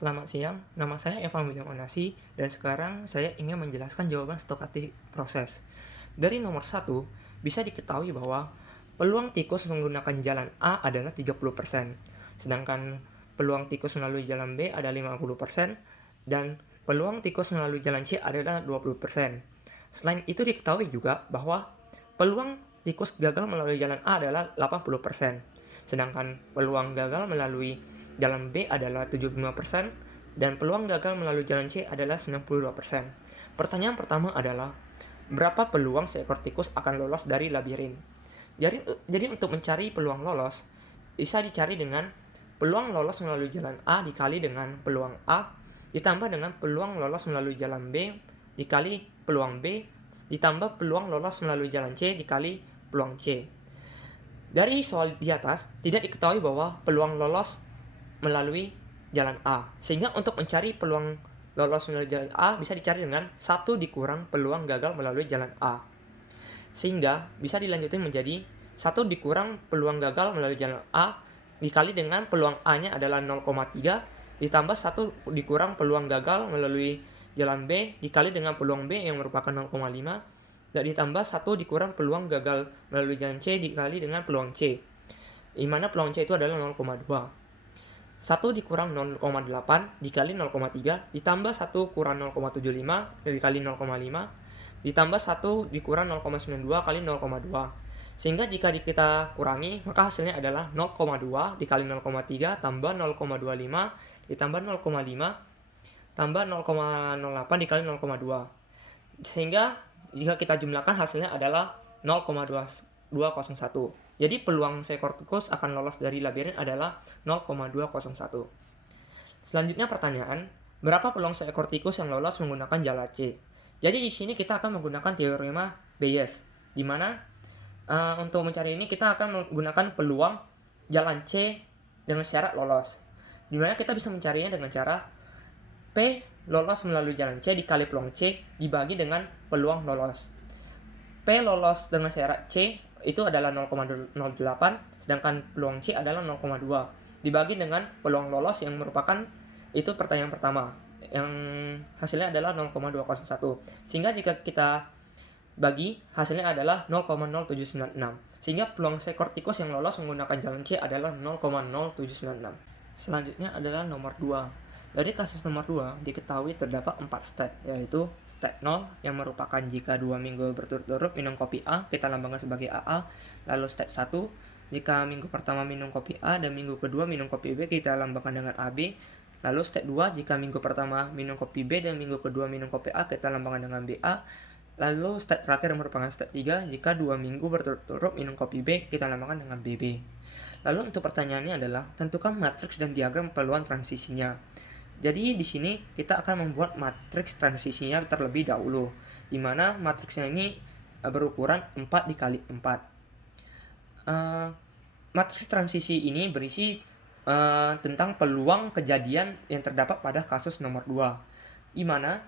Selamat siang, nama saya Evan William Onasi, dan sekarang saya ingin menjelaskan jawaban stokastik proses. Dari nomor 1, bisa diketahui bahwa peluang tikus menggunakan jalan A adalah 30%, sedangkan peluang tikus melalui jalan B adalah 50%, dan peluang tikus melalui jalan C adalah 20%. Selain itu diketahui juga bahwa peluang tikus gagal melalui jalan A adalah 80%, sedangkan peluang gagal melalui jalan B adalah 75%, dan peluang gagal melalui jalan C adalah 92%. Pertanyaan pertama adalah, berapa peluang seekor tikus akan lolos dari labirin? Jadi untuk mencari peluang lolos, bisa dicari dengan peluang lolos melalui jalan A dikali dengan peluang A, ditambah dengan peluang lolos melalui jalan B, dikali peluang B, ditambah peluang lolos melalui jalan C dikali peluang C. Dari soal di atas, tidak diketahui bahwa peluang lolos melalui jalan A. Sehingga untuk mencari peluang lolos melalui jalan A bisa dicari dengan 1 dikurang peluang gagal melalui jalan A. Sehingga bisa dilanjutin menjadi 1 dikurang peluang gagal melalui jalan A dikali dengan peluang A-nya adalah 0,3 ditambah 1 dikurang peluang gagal melalui jalan B dikali dengan peluang B yang merupakan 0,5 dan ditambah 1 dikurang peluang gagal melalui jalan C dikali dengan peluang C, di mana peluang C itu adalah 0,2. 1 dikurang 0,8 dikali 0,3 ditambah 1 kurang 0,75 dikali 0,5 ditambah 1 dikurang 0,92 kali 0,2. Sehingga jika kita kurangi, maka hasilnya adalah 0,2 dikali 0,3 tambah 0,25 ditambah 0,5 tambah 0,08 dikali 0,2. Sehingga jika kita jumlahkan hasilnya adalah 0,2201. Jadi peluang seekor tikus akan lolos dari labirin adalah 0,201. Selanjutnya pertanyaan, berapa peluang seekor tikus yang lolos menggunakan jalan C? Jadi di sini kita akan menggunakan teorema Bayes, di mana untuk mencari ini kita akan menggunakan peluang jalan C dengan syarat lolos. Di mana kita bisa mencarinya dengan cara P lolos melalui jalan C dikali peluang C dibagi dengan peluang lolos. P lolos dengan syarat C itu adalah 0,08, sedangkan peluang C adalah 0,2. Dibagi dengan peluang lolos yang merupakan itu pertanyaan pertama, yang hasilnya adalah 0,201. Sehingga jika kita bagi, hasilnya adalah 0,0796. Sehingga peluang seekor tikus yang lolos menggunakan jalan C adalah 0,0796. Selanjutnya adalah nomor 2. Dari kasus nomor 2, diketahui terdapat 4 state, yaitu state 0 yang merupakan jika 2 minggu berturut-turut minum kopi A, kita lambangkan sebagai AA. Lalu state 1, jika minggu pertama minum kopi A dan minggu kedua minum kopi B, kita lambangkan dengan AB. Lalu state 2, jika minggu pertama minum kopi B dan minggu kedua minum kopi A, kita lambangkan dengan BA. Lalu state terakhir yang merupakan state 3, jika 2 minggu berturut-turut minum kopi B, kita lambangkan dengan BB. Lalu untuk pertanyaannya adalah, tentukan matriks dan diagram peluang transisinya. Jadi di sini kita akan membuat matriks transisinya terlebih dahulu, di mana matriksnya ini berukuran 4 dikali 4. Matriks transisi ini berisi tentang peluang kejadian yang terdapat pada kasus nomor 2, di mana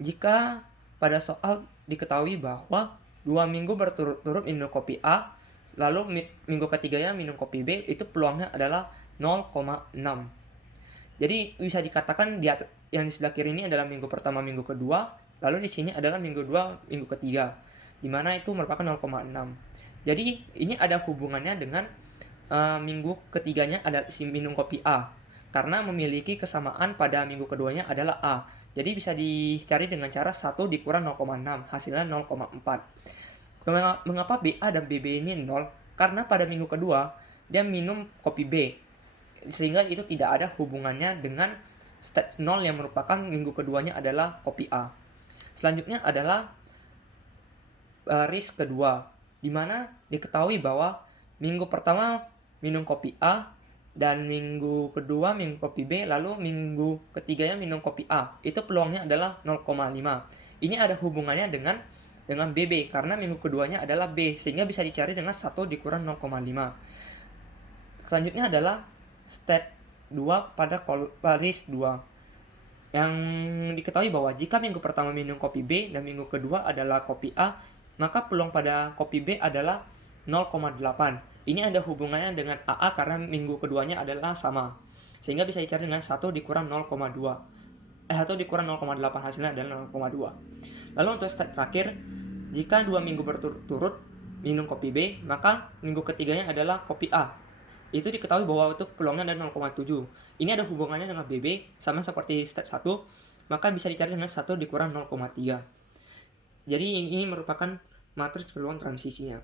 jika pada soal diketahui bahwa 2 minggu berturut-turut minum kopi A, lalu minggu ketiganya minum kopi B, itu peluangnya adalah 0,6. Jadi bisa dikatakan yang di sebelah kiri ini adalah minggu pertama, minggu kedua, lalu di sini adalah minggu 2, minggu ketiga, di mana itu merupakan 0,6. Jadi ini ada hubungannya dengan minggu ketiganya ada si minum kopi A, karena memiliki kesamaan pada minggu keduanya adalah A. Jadi bisa dicari dengan cara 1 dikurang 0,6, hasilnya 0,4. Mengapa BA dan BB ini 0? Karena pada minggu kedua dia minum kopi B, sehingga itu tidak ada hubungannya dengan state 0 yang merupakan minggu keduanya adalah kopi A. Selanjutnya adalah baris kedua, di mana diketahui bahwa minggu pertama minum kopi A dan minggu kedua minum kopi B, lalu minggu ketiganya minum kopi A. Itu peluangnya adalah 0,5. Ini ada hubungannya dengan BB karena minggu keduanya adalah B, sehingga bisa dicari dengan 1 dikurang 0,5. Selanjutnya adalah state 2 pada baris 2, yang diketahui bahwa jika minggu pertama minum kopi B dan minggu kedua adalah kopi A, maka peluang pada kopi B adalah 0,8. Ini ada hubungannya dengan AA karena minggu keduanya adalah sama. Sehingga bisa dicari dengan 1 dikurang 0,2. 1 dikurang 0,8 hasilnya adalah 0,2. Lalu untuk step terakhir, jika 2 minggu berturut-turut minum kopi B, maka minggu ketiganya adalah kopi A. Itu diketahui bahwa itu peluangnya ada 0,7. Ini ada hubungannya dengan BB, sama seperti step 1, maka bisa dicari dengan 1 dikurang 0,3. Jadi ini merupakan matriks peluang transisinya.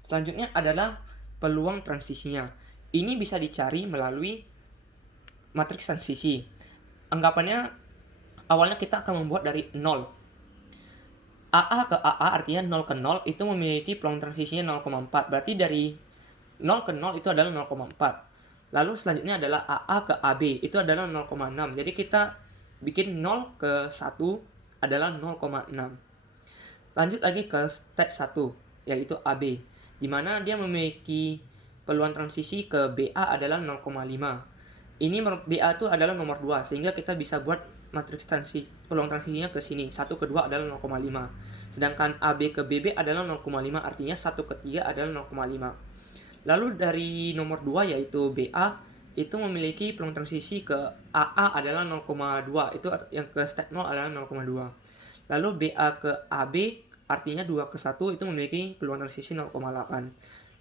Selanjutnya adalah peluang transisinya. Ini bisa dicari melalui matriks transisi. Anggapannya awalnya kita akan membuat dari 0. AA ke AA artinya 0 ke 0 itu memiliki peluang transisinya 0,4. Berarti dari 0 ke 0 itu adalah 0,4. Lalu selanjutnya adalah AA ke AB itu adalah 0,6. Jadi kita bikin 0 ke 1 adalah 0,6. Lanjut lagi ke step 1 yaitu AB, di mana dia memiliki peluang transisi ke BA adalah 0,5. Ini BA itu adalah nomor 2, sehingga kita bisa buat matriks peluang transisinya ke sini. 1 ke 2 adalah 0,5. Sedangkan AB ke BB adalah 0,5, artinya 1 ke 3 adalah 0,5. Lalu dari nomor 2 yaitu BA, itu memiliki peluang transisi ke AA adalah 0,2. Itu yang ke step 0 adalah 0,2. Lalu BA ke AB, artinya 2 ke 1, itu memiliki peluang transisi 0,8.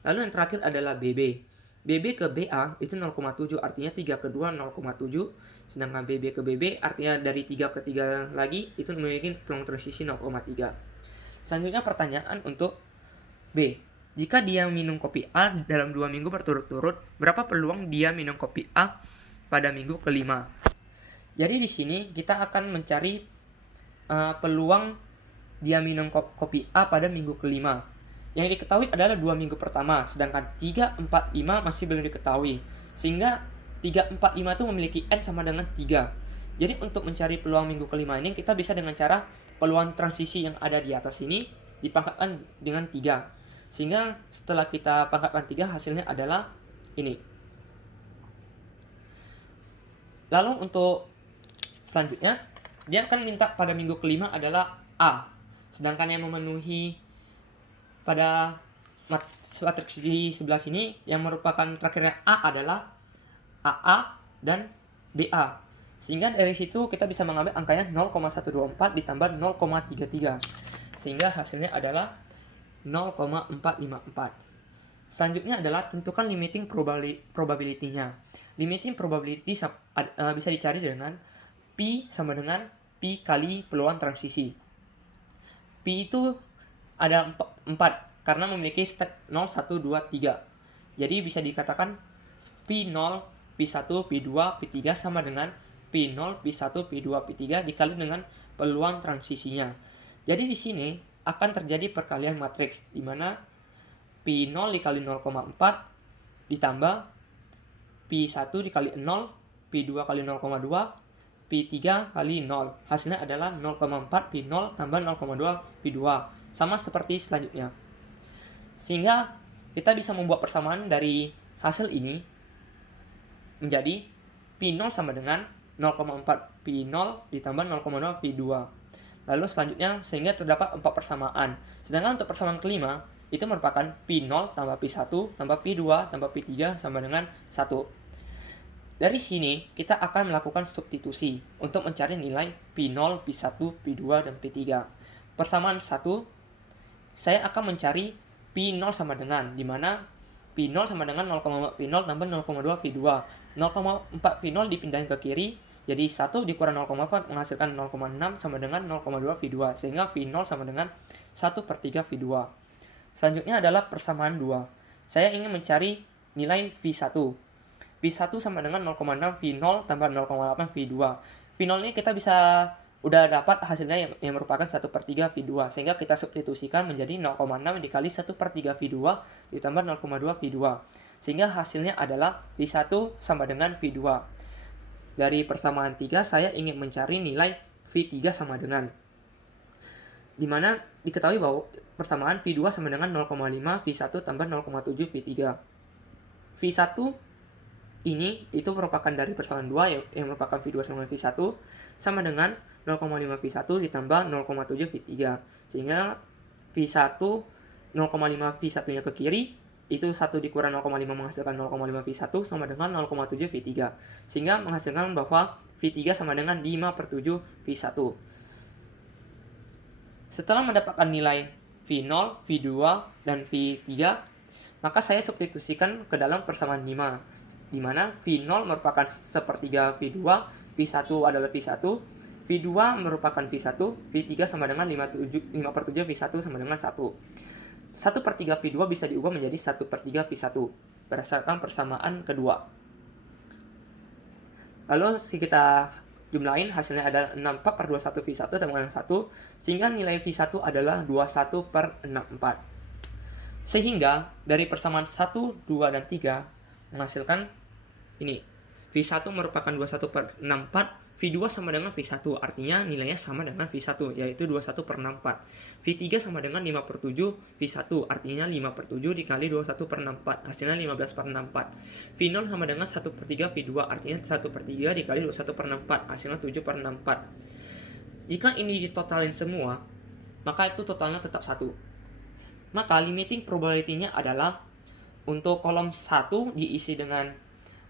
Lalu yang terakhir adalah BB. BB ke BA itu 0,7, artinya 3 ke 2 0,7. Sedangkan BB ke BB artinya dari 3 ke 3 lagi itu memiliki peluang transisi 0,3. Selanjutnya pertanyaan untuk B. Jika dia minum kopi A dalam 2 minggu berturut-turut, berapa peluang dia minum kopi A pada minggu kelima? Jadi di sini kita akan mencari peluang dia minum kopi A pada minggu kelima. Yang diketahui adalah 2 minggu pertama, sedangkan 3, 4, 5 masih belum diketahui. Sehingga 3, 4, 5 itu memiliki N sama dengan 3. Jadi untuk mencari peluang minggu kelima ini, kita bisa dengan cara peluang transisi yang ada di atas ini dipangkatkan dengan 3. Sehingga setelah kita pangkatkan 3, hasilnya adalah ini. Lalu untuk selanjutnya, dia akan minta pada minggu kelima adalah A. Sedangkan yang memenuhi pada matriks di sebelah sini yang merupakan terakhirnya A adalah AA dan BA. Sehingga dari situ kita bisa mengambil angkanya 0,124 ditambah 0,33. Sehingga hasilnya adalah 0,454. Selanjutnya adalah tentukan limiting probability-nya. Limiting probability bisa dicari dengan P sama dengan P kali peluang transisi. P itu ada 4 karena memiliki step 0, 1, 2, 3. Jadi bisa dikatakan P0, P1, P2, P3 sama dengan P0, P1, P2, P3 dikali dengan peluang transisinya. Jadi di sini akan terjadi perkalian matriks di mana P0 dikali 0,4 ditambah P1 dikali 0, P2 kali 0,2, P3 kali 0. Hasilnya adalah 0,4 P0 tambah 0,2 P2. Sama seperti selanjutnya. Sehingga kita bisa membuat persamaan dari hasil ini menjadi P0 sama dengan 0,4 P0 ditambah 0,2 P2. Lalu selanjutnya sehingga terdapat 4 persamaan. Sedangkan untuk persamaan kelima itu merupakan P0 tambah P1 tambah P2 tambah P3 sama dengan 1. Dari sini kita akan melakukan substitusi untuk mencari nilai P0, P1, P2, dan P3. Persamaan 1, saya akan mencari P0 sama dengan, di mana P0 sama dengan 0,4 P0 tambah 0,2 P2. 0,4 P0 dipindahin ke kiri, jadi 1 dikurang 0,4 menghasilkan 0,6 sama dengan 0,2 V2. Sehingga V0 sama dengan 1/3 V2. Selanjutnya adalah persamaan 2. Saya ingin mencari nilai V1. V1 sama dengan 0,6 V0 tambah 0,8 V2. V0 ini kita bisa udah dapat hasilnya yang merupakan 1/3 V2, sehingga kita substitusikan menjadi 0,6 dikali 1/3 V2 ditambah 0,2 V2, sehingga hasilnya adalah V1 sama dengan V2. Dari persamaan 3 saya ingin mencari nilai V3 sama dengan, dimana diketahui bahwa persamaan V2 sama dengan 0,5 V1 tambah 0,7 V3. V1 ini itu merupakan dari persamaan 2 yang merupakan V2 sama dengan V1 sama dengan 0,5 V1 ditambah 0,7 V3. Sehingga V1 0,5 V1 nya ke kiri, itu 1 dikurang 0,5 menghasilkan 0,5 V1 sama dengan 0,7 V3. Sehingga menghasilkan bahwa V3 sama dengan 5/7 V1. Setelah mendapatkan nilai V0, V2, dan V3, maka saya substitusikan ke dalam persamaan 5, di mana V0 merupakan sepertiga V2, V1 adalah V1, V2 merupakan V1, V3 sama dengan 5/7 V1 sama dengan 1. 1/3 V2 bisa diubah menjadi 1/3 V1 berdasarkan persamaan kedua. Lalu kita jumlahin, hasilnya adalah 64/21 V1 sama dengan 1, sehingga nilai V1 adalah 21/64. Sehingga dari persamaan 1, 2, dan 3 menghasilkan ini. V1 merupakan 21/64, V2 sama dengan V1, artinya nilainya sama dengan V1, yaitu 21/64. V3 sama dengan 5/7 V1, artinya 5/7 dikali 21/64, hasilnya 15/64. V0 sama dengan 1/3 V2, artinya 1/3 dikali 21/64, hasilnya 7/64. Jika ini ditotalin semua, maka itu totalnya tetap 1. Maka limiting probability-nya adalah untuk kolom 1 diisi dengan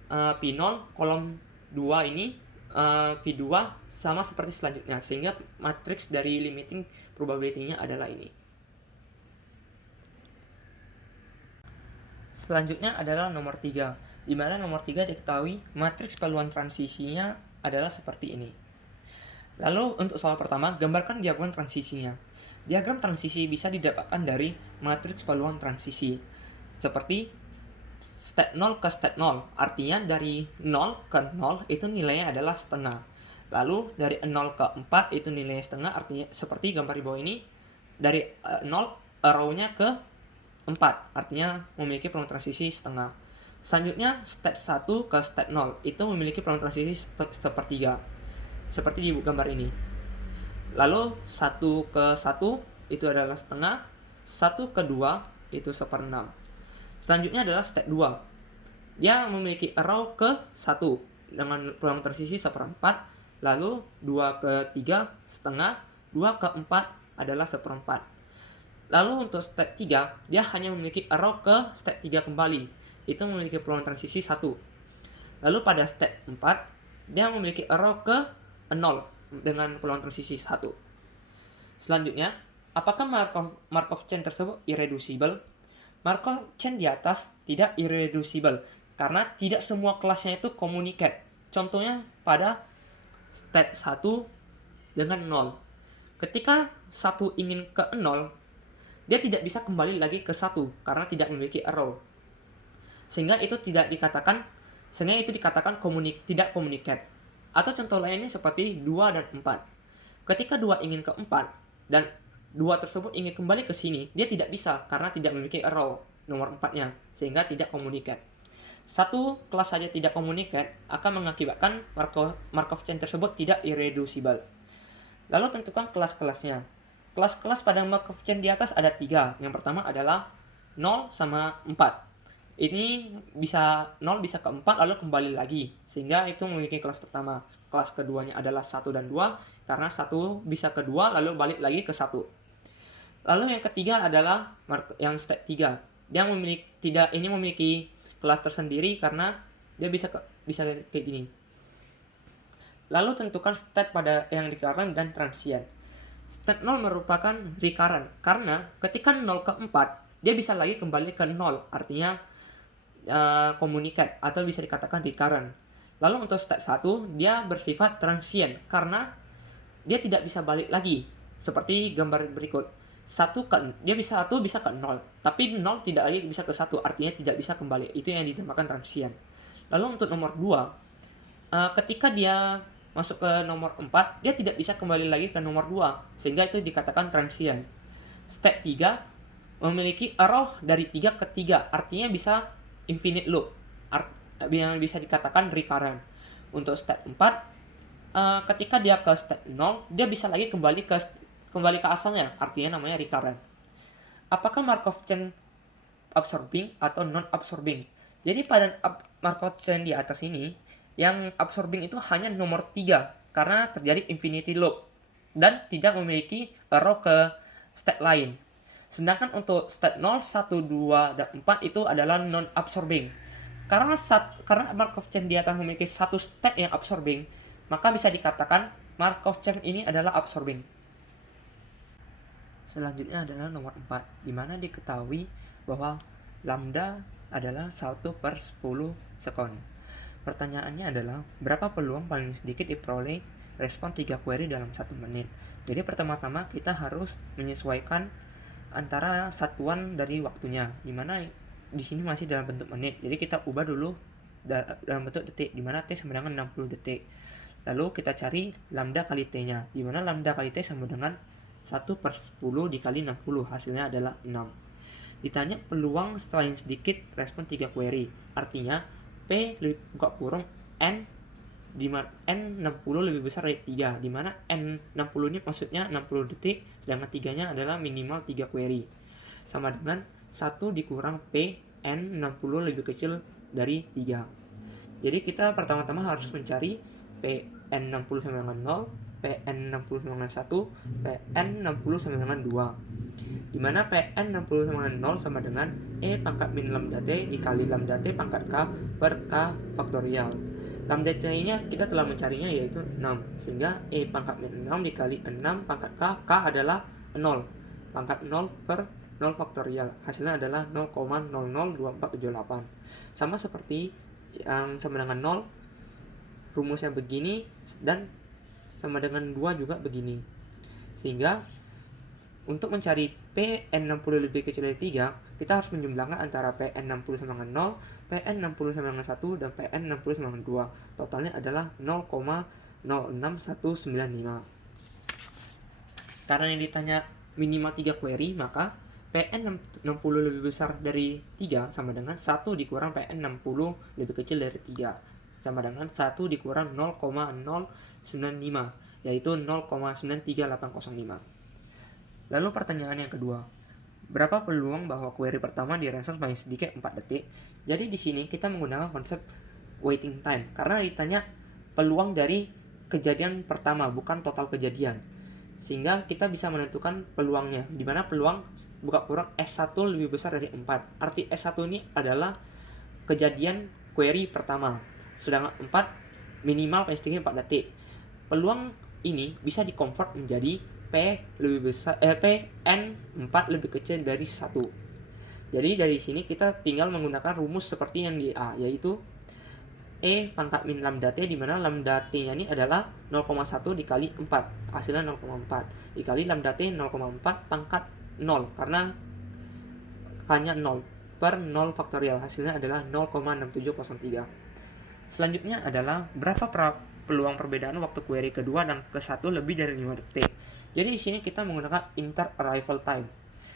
P0, kolom 2 ini V2 sama seperti selanjutnya, sehingga matriks dari limiting probability-nya adalah ini. Selanjutnya adalah nomor 3, di mana nomor 3 diketahui matriks peluang transisinya adalah seperti ini. Lalu untuk soal pertama, gambarkan diagram transisinya. Diagram transisi bisa didapatkan dari matriks peluang transisi, seperti state 0 ke state 0, artinya dari 0 ke 0 itu nilainya adalah setengah. Lalu dari 0 ke 4 itu nilainya setengah, artinya seperti gambar di bawah ini. Dari 0 arrow-nya ke 4, artinya memiliki peluang transisi setengah. Selanjutnya state 1 ke state 0 itu memiliki peluang transisi sepertiga, seperti di gambar ini. Lalu 1 ke 1 itu adalah setengah, 1 ke 2 itu 1/6. Selanjutnya adalah state 2. Dia memiliki arrow ke 1 dengan peluang transisi 1/4, lalu 2 ke 3 setengah, 2 ke 4 adalah 1/4. Lalu untuk state 3, dia hanya memiliki arrow ke state 3 kembali. Itu memiliki peluang transisi 1. Lalu pada state 4, dia memiliki arrow ke 0 dengan peluang transisi 1. Selanjutnya, apakah Markov chain tersebut irreducible? Markov chain di atas tidak irreducible karena tidak semua kelasnya itu communicate. Contohnya pada state 1 dengan 0. Ketika 1 ingin ke 0, dia tidak bisa kembali lagi ke 1 karena tidak memiliki arrow. Sehingga itu dikatakan tidak communicate. Atau contoh lainnya seperti 2 dan 4. Ketika 2 ingin ke 4 dan 2 tersebut ingin kembali ke sini, dia tidak bisa karena tidak memiliki arrow nomor 4-nya, sehingga tidak communicate. Satu kelas saja tidak communicate akan mengakibatkan Markov chain tersebut tidak irreducible. Lalu tentukan kelas-kelasnya. Kelas-kelas pada Markov chain di atas ada 3. Yang pertama adalah 0 sama 4. Ini 0 bisa ke 4 lalu kembali lagi, sehingga itu memiliki kelas pertama. Kelas keduanya adalah 1 dan 2, karena 1 bisa ke 2 lalu balik lagi ke 1. Lalu yang ketiga adalah yang state 3. Dia memiliki kelas tersendiri karena dia bisa kayak gini. Lalu tentukan state pada yang recurrent dan transient. State 0 merupakan recurrent karena ketika 0 ke 4, dia bisa lagi kembali ke 0, artinya communicate atau bisa dikatakan recurrent. Lalu untuk state 1, dia bersifat transient karena dia tidak bisa balik lagi, seperti gambar berikut. Dia bisa ke 0, tapi 0 tidak lagi bisa ke 1, artinya tidak bisa kembali. Itu yang dinamakan transient. Lalu untuk nomor 2, ketika dia masuk ke nomor 4, dia tidak bisa kembali lagi ke nomor 2, sehingga itu dikatakan transient. State 3 memiliki arrow dari 3 ke 3, artinya bisa infinite loop, yang bisa dikatakan recurrent. Untuk state 4, ketika dia ke state 0, dia bisa lagi kembali ke asalnya, artinya namanya recurrent. Apakah Markov chain absorbing atau non-absorbing? Jadi pada Markov chain di atas ini, yang absorbing itu hanya nomor 3 karena terjadi infinity loop dan tidak memiliki arrow ke state lain. Sedangkan untuk state 0, 1, 2, dan 4 itu adalah non-absorbing. Karena Markov chain di atas memiliki satu state yang absorbing, maka bisa dikatakan Markov chain ini adalah absorbing. Selanjutnya adalah nomor 4, di mana diketahui bahwa lambda adalah 1/10 sekon. Pertanyaannya adalah, berapa peluang paling sedikit diperoleh respon 3 query dalam 1 menit? Jadi pertama-tama kita harus menyesuaikan antara satuan dari waktunya, dimana di sini masih dalam bentuk menit. Jadi kita ubah dulu dalam bentuk detik, dimana T sama dengan 60 detik. Lalu kita cari lambda kali T-nya, dimana lambda kali T sama dengan 1/10 dikali 60, hasilnya adalah 6. Ditanya peluang paling sedikit respon 3 query, artinya P buka kurung N dimana N60 lebih besar dari 3, dimana N60 ini maksudnya 60 detik, sedangkan 3-nya adalah minimal 3 query, sama dengan 1 dikurang P N60 lebih kecil dari 3. Jadi kita pertama-tama harus mencari PN60 sama dengan 0, PN60 sama dengan 1, PN60 sama dengan 2. Dimana PN60 sama dengan 0 sama dengan E pangkat min lambda T dikali lambda T pangkat K per K faktorial. Lambda T ini kita telah mencarinya yaitu 6, sehingga E pangkat min 6 dikali 6 pangkat K, K adalah 0, pangkat 0 per 0 faktorial, hasilnya adalah 0,002478. Sama seperti yang sama dengan 0, rumusnya begini, dan sama dengan 2 juga begini. Sehingga untuk mencari PN60 lebih kecil dari 3, kita harus menjumlahkan antara PN60 sama dengan 0, PN60 sama dengan 1, dan PN60 sama dengan 2. Totalnya adalah 0,06195. Karena yang ditanya minimal 3 query, maka PN60 lebih besar dari 3 sama dengan 1 dikurang PN60 lebih kecil dari 3, sama dengan 1 dikurang 0,095, yaitu 0,93805. Lalu pertanyaan yang kedua, berapa peluang bahwa query pertama direspons paling sedikit 4 detik? Jadi di sini kita menggunakan konsep waiting time, karena ditanya peluang dari kejadian pertama, bukan total kejadian. Sehingga kita bisa menentukan peluangnya, di mana peluang buka kurang S1 lebih besar dari 4. Arti S1 ini adalah kejadian query pertama, sedangkan 4 minimal paling sedikit 4 detik. Peluang ini bisa dikonvert menjadi PN4 lebih kecil dari 1. Jadi dari sini kita tinggal menggunakan rumus seperti yang di A, yaitu E pangkat min lambda T, dimana lambda T-nya ini adalah 0,1 dikali 4, hasilnya 0,4, dikali lambda T 0,4 pangkat 0, karena hanya 0 per 0 faktorial, hasilnya adalah 0,6703. Selanjutnya adalah berapa peluang perbedaan waktu query kedua dan ke-1 lebih dari 5 detik. Jadi di sini kita menggunakan inter arrival time,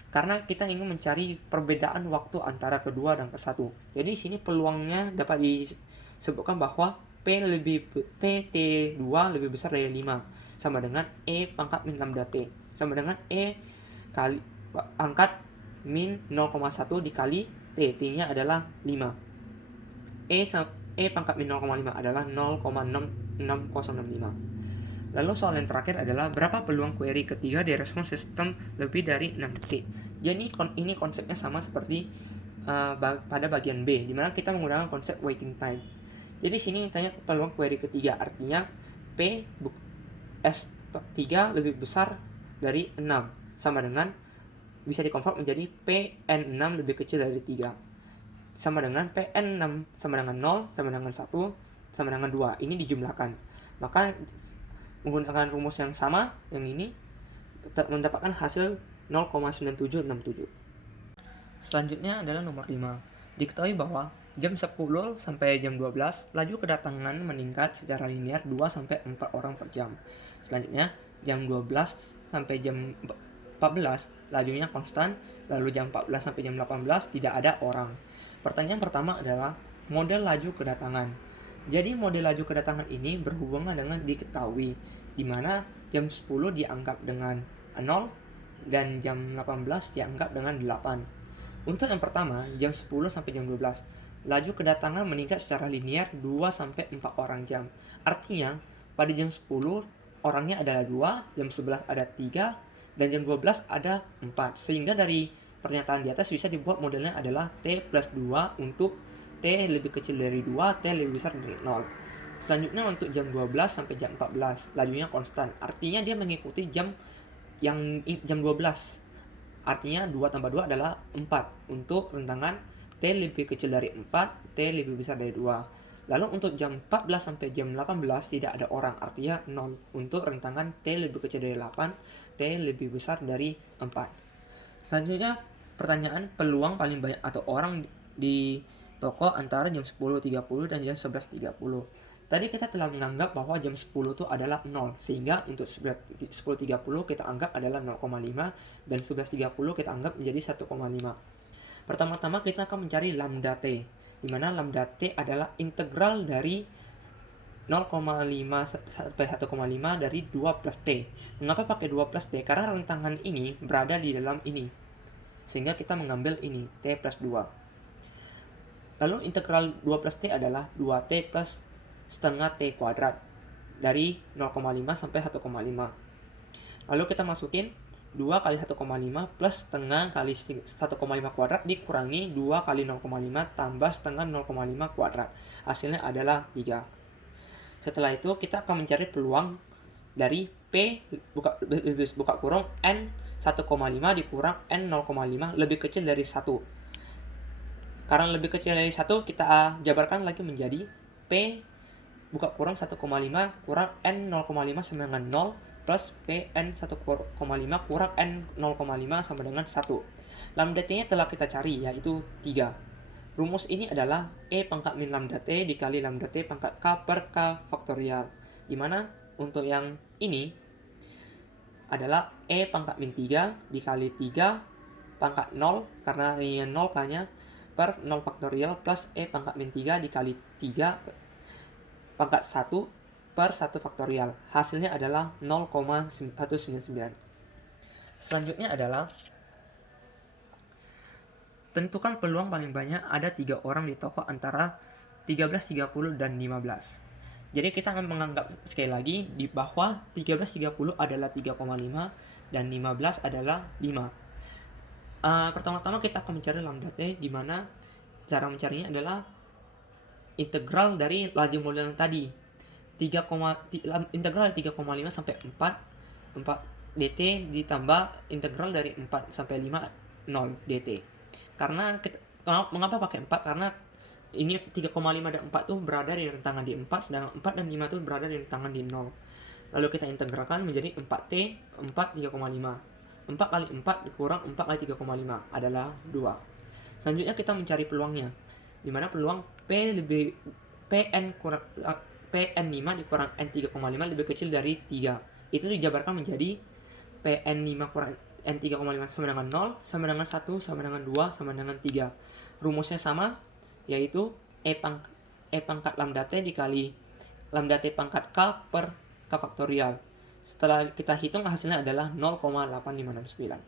karena kita ingin mencari perbedaan waktu antara kedua dan ke-1. Jadi di sini peluangnya dapat disebutkan bahwa PT2 lebih besar dari 5, sama dengan E pangkat min lambda T, sama dengan E kali pangkat min 0,1 dikali T, T-nya adalah 5. E pangkat min 0,5 adalah 0,66065. Lalu soal yang terakhir adalah berapa peluang query ketiga direspon sistem lebih dari 6 detik. Jadi ini konsepnya sama seperti pada bagian B, dimana kita menggunakan konsep waiting time. Jadi sini ditanya peluang query ketiga, artinya S3 lebih besar dari 6, sama dengan bisa dikonvert menjadi PN6 lebih kecil dari 3, sama dengan PN6 sama dengan 0, sama dengan 1, sama dengan 2. Ini dijumlahkan. Maka menggunakan rumus yang sama, yang ini mendapatkan hasil 0,9767. Selanjutnya adalah nomor 5. Diketahui bahwa jam 10 sampai jam 12 laju kedatangan meningkat secara linear 2 sampai 4 orang per jam. Selanjutnya jam 12 sampai jam 14 lajunya konstan, lalu jam 14 sampai jam 18 tidak ada orang. Pertanyaan pertama adalah model laju kedatangan. Jadi model laju kedatangan ini berhubungan dengan diketahui, di mana jam 10 dianggap dengan 0 dan jam 18 dianggap dengan 8. Untuk yang pertama, jam 10 sampai jam 12, laju kedatangan meningkat secara linear 2 sampai 4 orang jam. Artinya, pada jam 10 orangnya adalah 2, jam 11 ada 3, dan jam 12 ada 4. Sehingga dari pernyataan di atas bisa dibuat modelnya adalah T plus 2 untuk T lebih kecil dari 2, T lebih besar dari 0. Selanjutnya untuk jam 12 sampai jam 14, lajunya konstan. Artinya dia mengikuti jam 12. Artinya 2 tambah 2 adalah 4 untuk rentangan T lebih kecil dari 4, T lebih besar dari 2. Lalu untuk jam 14 sampai jam 18 tidak ada orang, artinya 0 untuk rentangan T lebih kecil dari 8, T lebih besar dari 4. Selanjutnya pertanyaan peluang paling banyak atau orang di toko antara jam 10.30 dan jam 11.30. Tadi kita telah menganggap bahwa jam 10 itu adalah 0, sehingga untuk 10.30 kita anggap adalah 0,5 dan 11.30 kita anggap menjadi 1,5. Pertama-tama kita akan mencari lambda T, di mana lambda T adalah integral dari 0,5 sampai 1,5 dari 2 plus T. Mengapa pakai 2 plus T? Karena rentangan ini berada di dalam ini, sehingga kita mengambil ini, T plus 2. Lalu integral 2 plus T adalah 2T plus setengah T kuadrat dari 0,5 sampai 1,5. Lalu kita masukin 2 kali 1,5 plus setengah kali 1,5 kuadrat dikurangi 2 kali 0,5 tambah setengah 0,5 kuadrat. Hasilnya adalah 3. Setelah itu kita akan mencari peluang dari P buka kurung N 1,5 dikurang N 0,5 lebih kecil dari 1. Karena lebih kecil dari 1, kita jabarkan lagi menjadi P buka kurung 1,5 kurang N 0,5 sama dengan 0 plus Pn 1,5 kurang N 0,5 sama dengan 1. Lambda T-nya telah kita cari, yaitu 3. Rumus ini adalah E pangkat min lambda T dikali lambda T pangkat K per K faktorial. Dimana untuk yang ini adalah E pangkat min 3 dikali 3 pangkat 0, karena ini 0 K-nya, per 0 faktorial plus E pangkat min 3 dikali 3 pangkat 1 per 1 faktorial. Hasilnya adalah 0,199. Selanjutnya adalah tentukan peluang paling banyak ada 3 orang di toko antara 13.30 dan 15. Jadi kita akan menganggap sekali lagi di bahwa 13.30 adalah 3,5 dan 15 adalah 5. Pertama-tama kita akan mencari lambda T, di mana cara mencarinya adalah integral dari laju model yang tadi. Integral 3,5 sampai 4 dt ditambah integral dari 4 sampai 5 0 dt. Karena mengapa pakai 4? Karena ini 3,5 dan 4 tuh berada di rentangan di 4, sedangkan 4 dan 5 tuh berada di rentangan di 0. Lalu kita integralkan menjadi 4t 4 3,5. 4 kali 4 dikurang 4 kali 3,5 adalah 2. Selanjutnya kita mencari peluangnya, dimana peluang Pn5 dikurang N3,5 lebih kecil dari 3. Itu dijabarkan menjadi Pn5 kurang N3,5 sama dengan 0, sama dengan 1, sama dengan 2, sama dengan 3. Rumusnya sama, yaitu E pangkat lambda T dikali lambda T pangkat K per K faktorial. Setelah kita hitung, hasilnya adalah 0,8569.